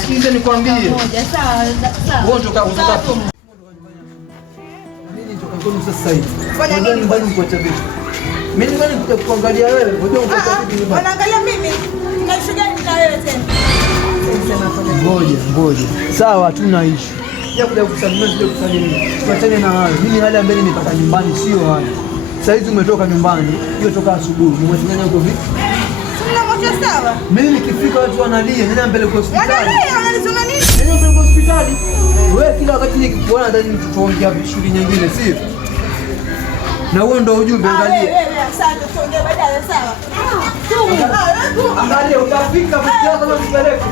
Sikize nikwambie. Sawa. Mimi nitoka kwenu sasa hivi. Fanya nini nyumbani kwa tabia? Mimi nyumbani nikuja kuangalia wewe. Unajua uko tabia nyumbani. Wanaangalia mimi. Tunaishi gani na wewe tena? Ngoja. Sawa, hatuna issue. Ya kuja kusalimia nini? Tuachane na hayo. Mimi hali ambayo nimepata nyumbani sio hayo. Sasa hizi umetoka nyumbani, hiyo toka asubuhi. Umefanya huko vipi? Sawa. Mimi nikifika watu wanalia, nenda mbele kwa hospitali. Wanalizona nini? Nenda mbele kwa hospitali. Wewe kila wakati nikikuona ndani tutaongea shughuli nyingine, sio? Na huo ndio ujumbe, angalia. Wewe asante, tuongee baadaye, sawa? Angalia utafika mtiaza kama kupeleka.